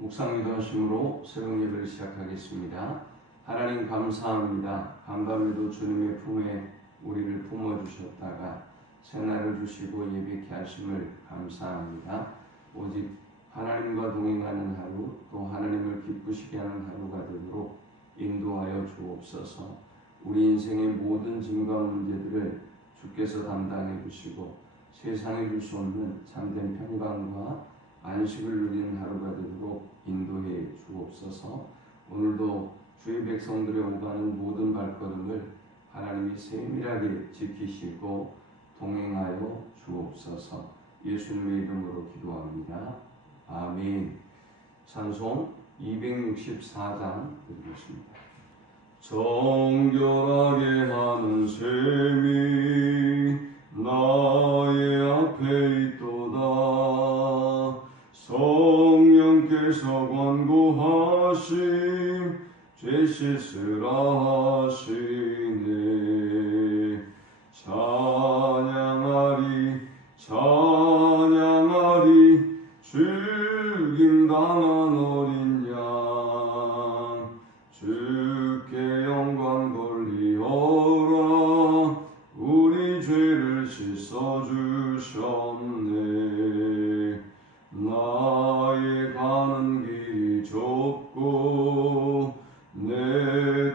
묵상기도 하심으로 새벽 예배를 시작하겠습니다. 하나님 감사합니다. 간밤에도 주님의 품에 우리를 품어주셨다가 새날을 주시고 예배케 하심을 감사합니다. 오직 하나님과 동행하는 하루, 또 하나님을 기쁘시게 하는 하루가 되도록 인도하여 주옵소서. 우리 인생의 모든 짐과 문제들을 주께서 담당해 주시고 세상에 줄 수 없는 참된 평강과 안식을 누리는 하루가 되도록 인도해 주옵소서. 오늘도 주의 백성들의 오가는 모든 발걸음을 하나님이 세밀하게 지키시고 동행하여 주옵소서. 예수님의 이름으로 기도합니다. 아멘. 찬송 264장 드리겠습니다. 정결하게 하는 셈이 나의 앞에 있도다. 성령께서 권고하심 죄 씻으라 하시네. 찬양하리 찬양하리 죽임당한 어린 양 주께 영광 돌리어라. 우리 죄를 씻어주셨네. 나의 가는 길이 좁고 내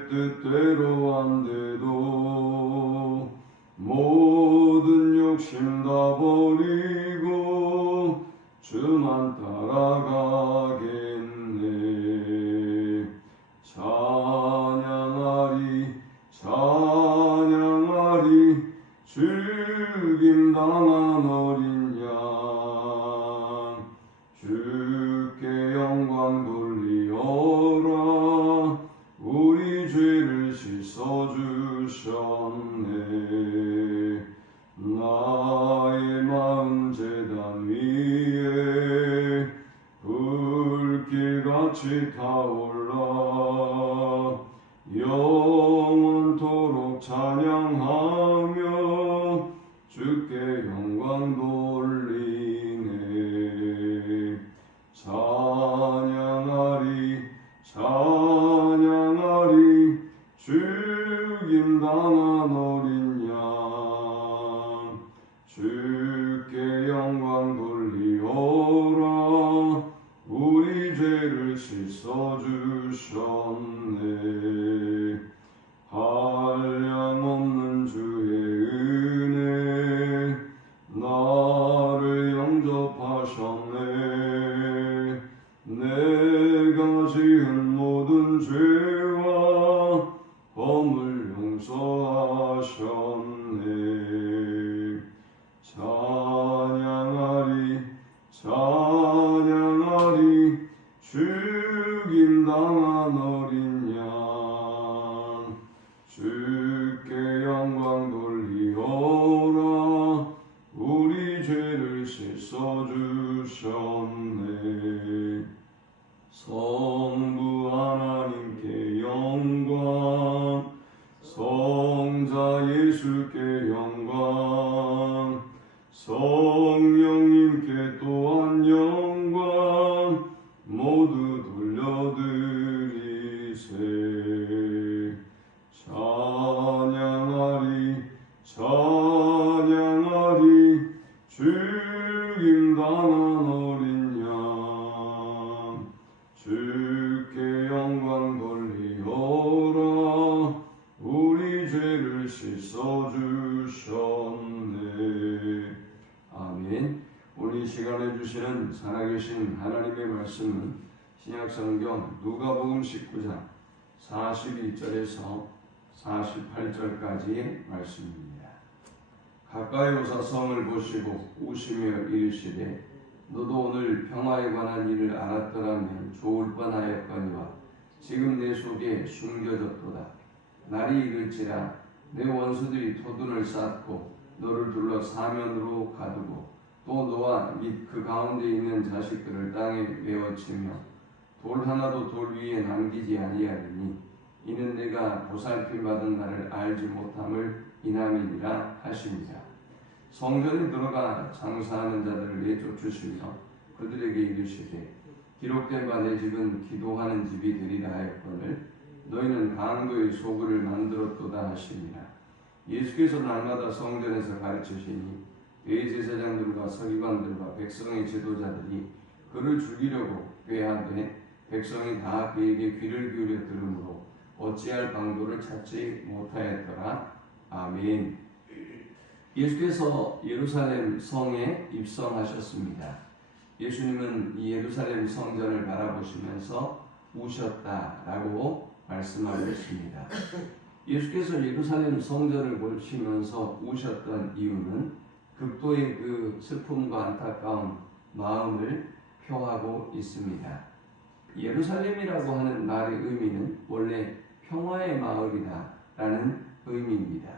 뜻대로 안 돼도 모든 욕심 다 버리고 주만 따라가겠네. 찬양하리 찬양하리 죽임당한 어린 양 주께 영광 돌리어라. 우리 죄를 씻어주셨네. 나의 마음 제단 위에 불길같이 타올라 영원토록 찬양하며 주께 영광 돌리네. 찬양하리 찬양하리 죽임당한 어린 양 주께 영광 돌리어라. 우리 죄를 씻어주셨네. 한량없는 주의 은혜 나를 영접하셨네. 내가 지은 모든 죄와 범을 용서하셨네. 찬양하리 찬양하리 죽임당한 어린 양 주께 영광 돌리어라. 우리 죄를 씻어주셨네. 성부 하나님께 영광, 성자 예수께 영광, 성령님께 또한 영광 모두 돌려드리세. 찬양하리 찬양하리 죽임당한 어린 양 주께 영광 돌리어라. 우리 죄를 씻어주셨네. 아멘. 오늘 이 시간에 주시는 살아계신 하나님의 말씀은 신약성경 누가복음 19장 42절에서 48절까지의 말씀입니다. 가까이 오사 성을 보시고 우시며 이르시되 너도 오늘 평화에 관한 일을 알았더라면 좋을 뻔하였거니와 지금 내 속에 숨겨졌도다. 날이 이를지라 내 원수들이 토둔을 쌓고 너를 둘러 사면으로 가두고 또 너와 및 그 가운데 있는 자식들을 땅에 메어치며 돌 하나도 돌 위에 남기지 아니하리니 이는 내가 보살핌 받은 나를 알지 못함을 인함이니라 하십니다. 성전에 들어가 장사하는 자들을 내쫓으시며 그들에게 이르시되 기록된 바 내 집은 기도하는 집이 되리라 하였거늘 너희는 강도의 소굴을 만들었도다 하시니라. 예수께서 날마다 성전에서 가르치시니 대제사장들과 서기관들과 백성의 지도자들이 그를 죽이려고 꾀하되 백성이 다 그에게 귀를 기울여 들으므로 어찌할 방도를 찾지 못하였더라. 아멘. 예수께서 예루살렘 성에 입성하셨습니다. 예수님은 이 예루살렘 성전을 바라보시면서 우셨다라고 말씀하고 있습니다. 예수께서 예루살렘 성전을 보시면서 우셨던 이유는 극도의 그 슬픔과 안타까운 마음을 표하고 있습니다. 예루살렘이라고 하는 말의 의미는 원래 평화의 마을이다라는 의미입니다.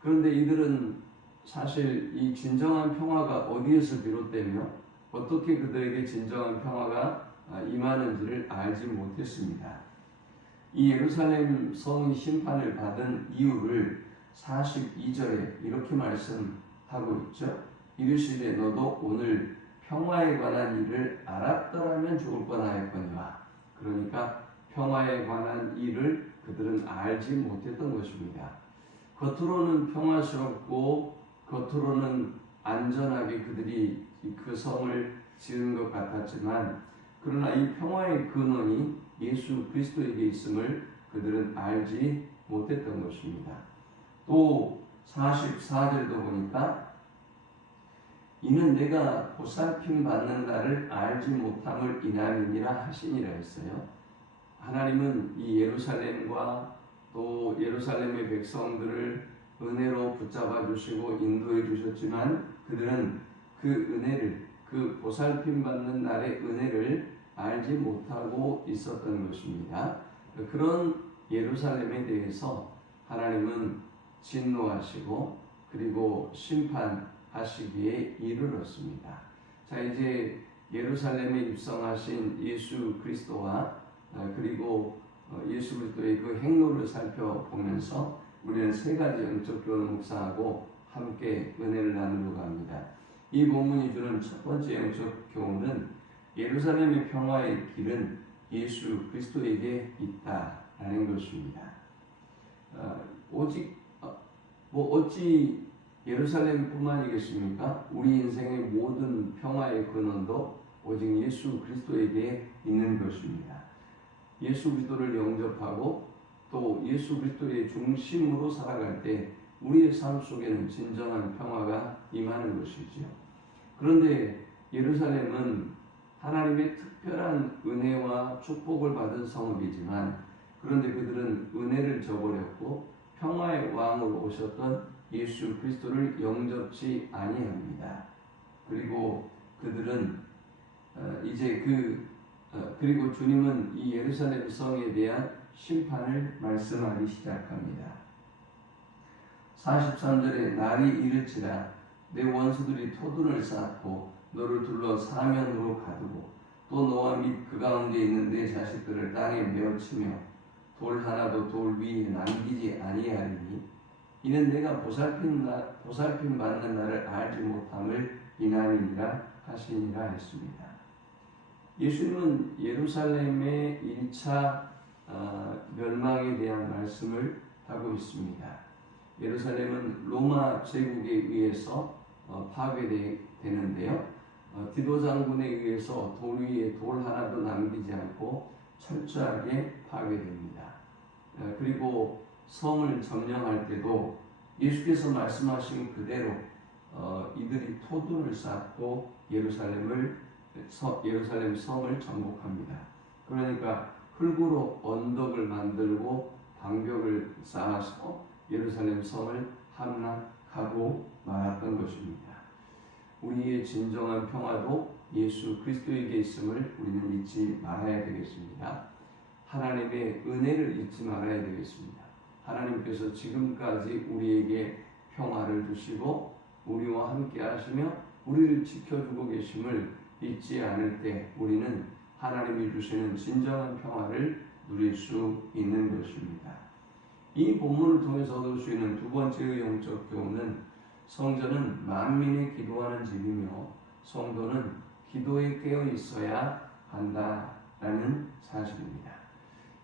그런데 이들은 사실 이 진정한 평화가 어디에서 비롯되며 어떻게 그들에게 진정한 평화가 임하는지를 알지 못했습니다. 이 예루살렘 성이 심판을 받은 이유를 42절에 이렇게 말씀하고 있죠. 이르시되 너도 오늘 평화에 관한 일을 알았더라면 좋을 뻔하였거니와. 그러니까 평화에 관한 일을 그들은 알지 못했던 것입니다. 겉으로는 평화스럽고 겉으로는 안전하게 그들이 그 성을 지은 것 같았지만 그러나 이 평화의 근원이 예수 그리스도에게 있음을 그들은 알지 못했던 것입니다. 또 44절도 보니까 이는 내가 보살핌 받는 날을 알지 못함을 인함이니라 하시니라 했어요. 하나님은 이 예루살렘과 또 예루살렘의 백성들을 은혜로 붙잡아 주시고 인도해 주셨지만 그들은 그 은혜를, 그 보살핌 받는 날의 은혜를 알지 못하고 있었던 것입니다. 그런 예루살렘에 대해서 하나님은 진노하시고 그리고 심판하시기에 이르렀습니다. 자, 이제 예루살렘에 입성하신 예수 그리스도와 그리고 예수 그리스도의 그 행로를 살펴보면서 우리는 세 가지 영적 교훈을 묵상하고 함께 은혜를 나누려고 합니다. 이 본문이 주는 첫 번째 영적 교훈은 예루살렘의 평화의 길은 예수 그리스도에게 있다라는 것입니다. 어찌 예루살렘뿐만이겠습니까? 우리 인생의 모든 평화의 근원도 오직 예수 그리스도에게 있는 것입니다. 예수 그리스도를 영접하고 또 예수 그리스도의 중심으로 살아갈 때 우리의 삶 속에는 진정한 평화가 임하는 것이지요. 그런데 예루살렘은 하나님의 특별한 은혜와 축복을 받은 성읍이지만 그런데 그들은 은혜를 저버렸고 평화의 왕으로 오셨던 예수 그리스도를 영접치 아니합니다. 그리고 그들은 그리고 주님은 이 예루살렘 성에 대한 심판을 말씀하기 시작합니다. 43절에 날이 이를지라 내 원수들이 토둔을 쌓고 너를 둘러 사면으로 가두고 또 너와 및 그 가운데 있는 내 자식들을 땅에 메어치며 돌 하나도 돌 위에 남기지 아니하리니 이는 내가 보살핌 받는 날을 알지 못함을 인함이니라 하시니라 했습니다. 예수님은 예루살렘의 1차 멸망에 대한 말씀을 하고 있습니다. 예루살렘은 로마 제국에 의해서 파괴되는데요. 디도 장군에 의해서 돌 위에 돌 하나도 남기지 않고 철저하게 파괴됩니다. 그리고 성을 점령할 때도 예수께서 말씀하신 그대로 이들이 토둔을 쌓고 예루살렘 성을 정복합니다. 그러니까 흙으로 언덕을 만들고 방벽을 쌓아서 예루살렘 성을 함락하고 말았던 것입니다. 우리의 진정한 평화도 예수 그리스도에게 있음을 우리는 잊지 말아야 되겠습니다. 하나님의 은혜를 잊지 말아야 되겠습니다. 하나님께서 지금까지 우리에게 평화를 주시고 우리와 함께 하시며 우리를 지켜주고 계심을 잊지 않을 때 우리는 하나님이 주시는 진정한 평화를 누릴 수 있는 것입니다. 이 본문을 통해서 얻을 수 있는 두 번째의 영적 교훈은 성전은 만민이 기도하는 집이며 성도는 기도에 깨어 있어야 한다라는 사실입니다.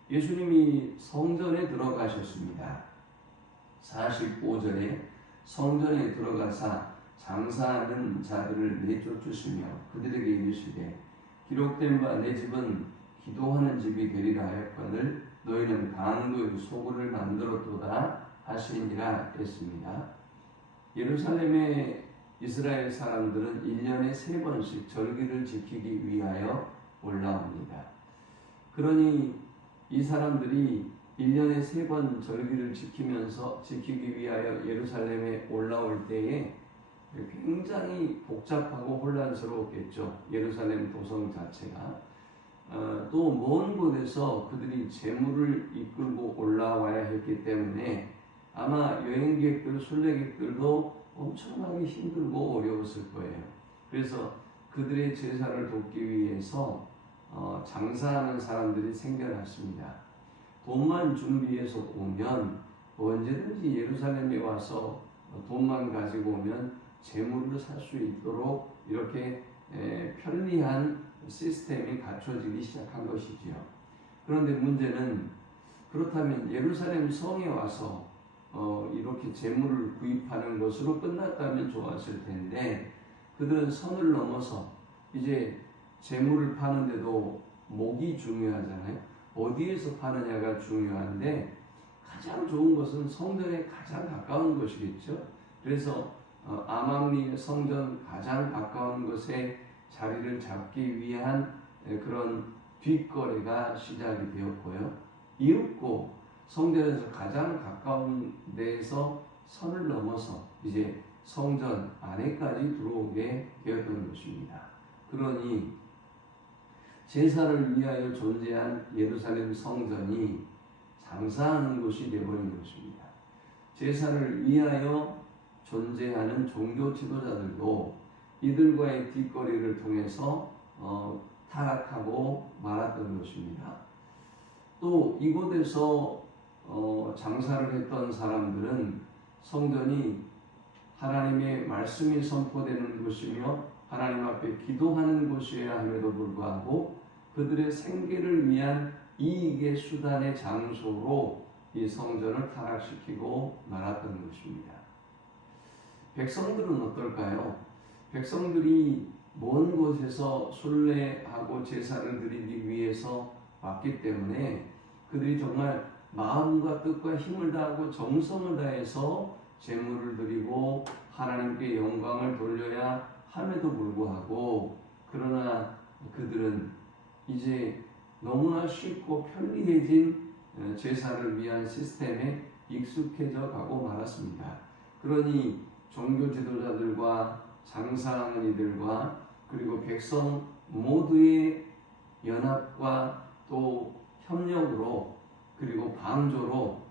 예수님이 성전에 들어가셨습니다. 45절에 성전에 들어가사 장사하는 자들을 내쫓으시며 그들에게 이르시되 기록된 바 내 집은 기도하는 집이 되리라 하였거늘 너희는 강도의 소굴을 만들었도다 하시니라 했습니다. 예루살렘의 이스라엘 사람들은 1년에 3번씩 절기를 지키기 위하여 올라옵니다. 그러니 이 사람들이 1년에 3번 절기를 지키기 위하여 예루살렘에 올라올 때에 굉장히 복잡하고 혼란스러웠겠죠. 예루살렘 도성 자체가. 또 먼 곳에서 그들이 재물을 이끌고 올라와야 했기 때문에 아마 여행객들, 순례객들도 엄청나게 힘들고 어려웠을 거예요. 그래서 그들의 제사를 돕기 위해서 장사하는 사람들이 생겨났습니다. 돈만 준비해서 오면 언제든지 예루살렘에 와서 돈만 가지고 오면 재물을 살 수 있도록 이렇게 편리한 시스템이 갖춰지기 시작한 것이지요. 그런데 문제는 그렇다면 예루살렘 성에 와서 이렇게 재물을 구입하는 것으로 끝났다면 좋았을 텐데 그들은 선을 넘어서 이제 재물을 파는데도 목이 중요하잖아요. 어디에서 파느냐가 중요한데 가장 좋은 것은 성전에 가장 가까운 것이겠죠. 그래서 아맘리의 성전 가장 가까운 곳에 자리를 잡기 위한 그런 뒷거래가 시작이 되었고요. 이윽고 성전에서 가장 가까운 데에서 선을 넘어서 이제 성전 안에까지 들어오게 되었던 것입니다. 그러니 제사를 위하여 존재한 예루살렘 성전이 장사하는 곳이 되어버린 것입니다. 제사를 위하여 존재하는 종교 지도자들도 이들과의 뒷거리를 통해서 타락하고 말았던 것입니다. 또 이곳에서 장사를 했던 사람들은 성전이 하나님의 말씀이 선포되는 곳이며 하나님 앞에 기도하는 곳이어야 함에도 불구하고 그들의 생계를 위한 이익의 수단의 장소로 이 성전을 타락시키고 말았던 것입니다. 백성들은 어떨까요? 백성들이 먼 곳에서 순례하고 제사를 드리기 위해서 왔기 때문에 그들이 정말 마음과 뜻과 힘을 다하고 정성을 다해서 제물을 드리고 하나님께 영광을 돌려야 함에도 불구하고 그러나 그들은 이제 너무나 쉽고 편리해진 제사를 위한 시스템에 익숙해져 가고 말았습니다. 그러니 종교 지도자들과 장사하는 이들과 그리고 백성 모두의 연합과 또 협력으로 그리고 방조로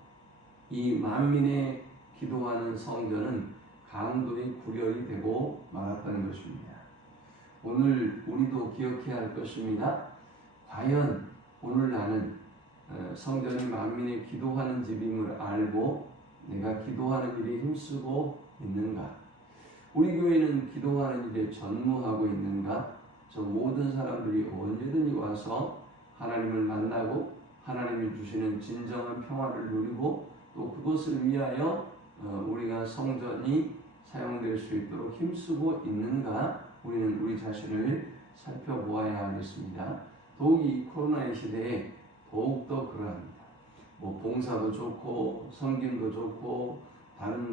이 만민의 기도하는 성전은 강도의 구렬이 되고 말았다는 것입니다. 오늘 우리도 기억해야 할 것입니다. 과연 오늘 나는 성전이 만민의 기도하는 집임을 알고 내가 기도하는 일에 힘쓰고 있는가? 우리 교회는 기도하는 일에 전무하고 있는가? 저 모든 사람들이 언제든지 와서 하나님을 만나고 하나님이 주시는 진정한 평화를 누리고 또 그것을 위하여 우리가 성전이 사용될 수 있도록 힘쓰고 있는가? 우리는 우리 자신을 살펴보아야 하겠습니다. 더욱이 코로나의 시대에 더욱더 그러합니다. 봉사도 좋고 섬김도 좋고 다른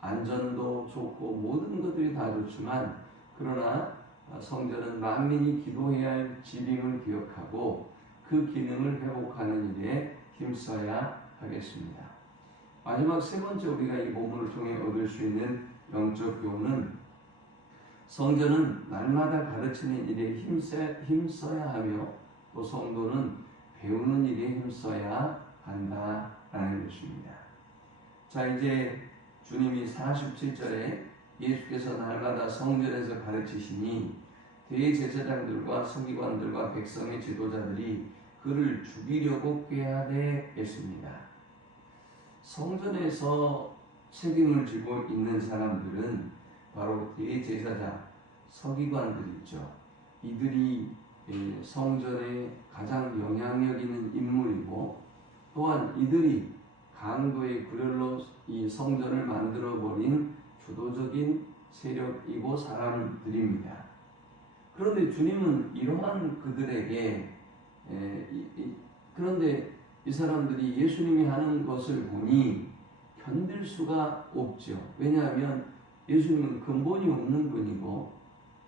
안전도 좋고 모든 것들이 다 좋지만 그러나 성전은 만민이 기도해야 할 집임을 기억하고 그 기능을 회복하는 일에 힘써야 하겠습니다. 마지막 세 번째 우리가 이 본문을 통해 얻을 수 있는 영적 교훈은 성전은 날마다 가르치는 일에 힘써야 하며 또 성도는 배우는 일에 힘써야 한다라는 것입니다. 자, 이제 주님이 47절에 예수께서 날마다 성전에서 가르치시니 대제사장들과 서기관들과 백성의 지도자들이 그를 죽이려고 꾀하되 했습니다. 성전에서 책임을 지고 있는 사람들은 바로 대제사장, 서기관들이죠. 이들이 성전에 가장 영향력 있는 인물이고 또한 이들이 강도의 굴열로 이 성전을 만들어버린 주도적인 세력이고 사람들입니다. 그런데 주님은 이러한 그들에게 그런데 이 사람들이 예수님이 하는 것을 보니 견딜 수가 없죠. 왜냐하면 예수님은 근본이 없는 분이고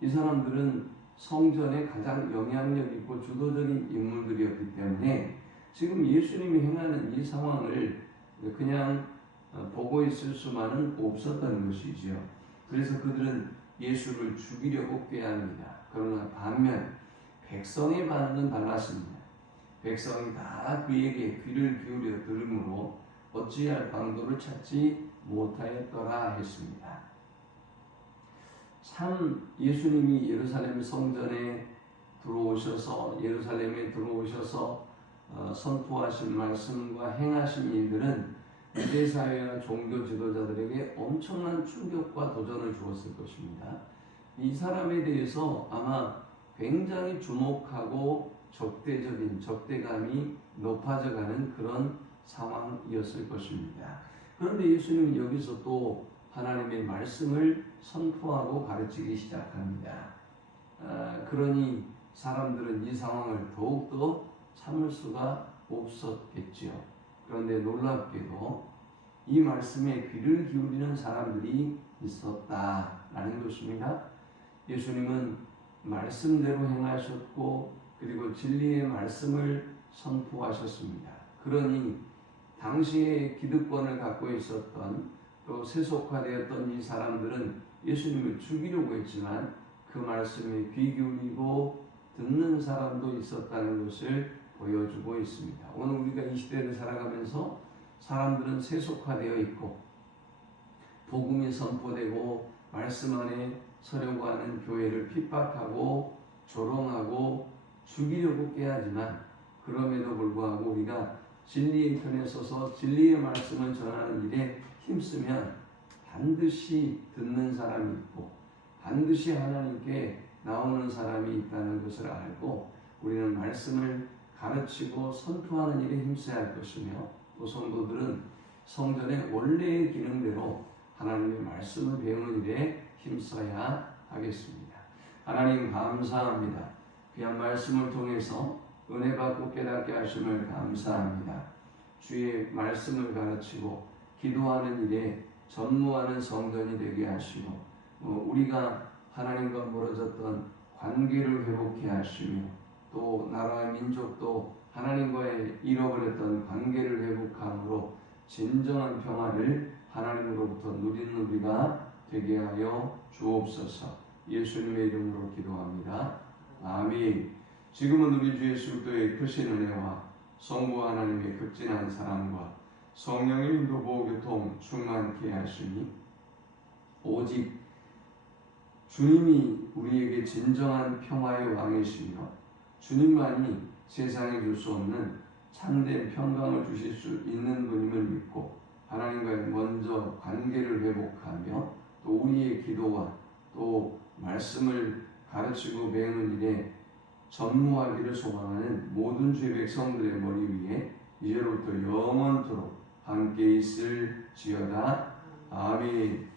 이 사람들은 성전에 가장 영향력 있고 주도적인 인물들이었기 때문에 지금 예수님이 행하는 이 상황을 그냥 보고 있을 수만은 없었던 것이지요. 그래서 그들은 예수를 죽이려고 꾀합니다. 그러나 반면 백성의 반응은 달랐습니다. 백성이 다 그에게 귀를 기울여 들으므로 어찌할 방도를 찾지 못하였더라 했습니다. 참 예수님이 예루살렘 성전에 예루살렘에 들어오셔서 선포하신 말씀과 행하신 일들은 유대사회와 종교 지도자들에게 엄청난 충격과 도전을 주었을 것입니다. 이 사람에 대해서 아마 굉장히 주목하고 적대감이 높아져가는 그런 상황이었을 것입니다. 그런데 예수님은 여기서 또 하나님의 말씀을 선포하고 가르치기 시작합니다. 그러니 사람들은 이 상황을 더욱더 참을 수가 없었겠지요. 그런데 놀랍게도 이 말씀에 귀를 기울이는 사람들이 있었다라는 것입니다. 예수님은 말씀대로 행하셨고 그리고 진리의 말씀을 선포하셨습니다. 그러니 당시에 기득권을 갖고 있었던 또 세속화되었던 이 사람들은 예수님을 죽이려고 했지만 그 말씀에 귀 기울이고 듣는 사람도 있었다는 것을 보여주고 있습니다. 오늘 우리가 이 시대를 살아가면서 사람들은 세속화되어 있고 복음이 선포되고 말씀 안에 서려고 하는 교회를 핍박하고 조롱하고 죽이려고 깨하지만 그럼에도 불구하고 우리가 진리의 편에 서서 진리의 말씀을 전하는 일에 힘쓰면 반드시 듣는 사람이 있고 반드시 하나님께 나오는 사람이 있다는 것을 알고 우리는 말씀을 가르치고 선포하는 일에 힘써야 할 것이며 또 성도들은 성전의 원래의 기능대로 하나님의 말씀을 배우는 일에 힘써야 하겠습니다. 하나님 감사합니다. 귀한 말씀을 통해서 은혜 받고 깨닫게 하심을 감사합니다. 주의 말씀을 가르치고 기도하는 일에 전무하는 성전이 되게 하시고 우리가 하나님과 멀어졌던 관계를 회복해 하시며 또 나라와 민족도 하나님과의 잃어버렸던 관계를 회복함으로 진정한 평화를 하나님으로부터 누리는 우리가 되게 하여 주옵소서. 예수님의 이름으로 기도합니다. 아멘. 지금은 우리 주 예수 그리스도의 크신 은혜와 성부 하나님의 극진한 사랑과 성령의 인도 보호교통 충만케 하시니 오직 주님이 우리에게 진정한 평화의 왕이시며 주님만이 세상에 줄 수 없는 참된 평강을 주실 수 있는 분임을 믿고 하나님과의 먼저 관계를 회복하며 또 우리의 기도와 또 말씀을 가르치고 배우는 일에 전무하기를 소망하는 모든 주의 백성들의 머리 위에 이제로부터 영원토록 함께 있을지어다. 아멘.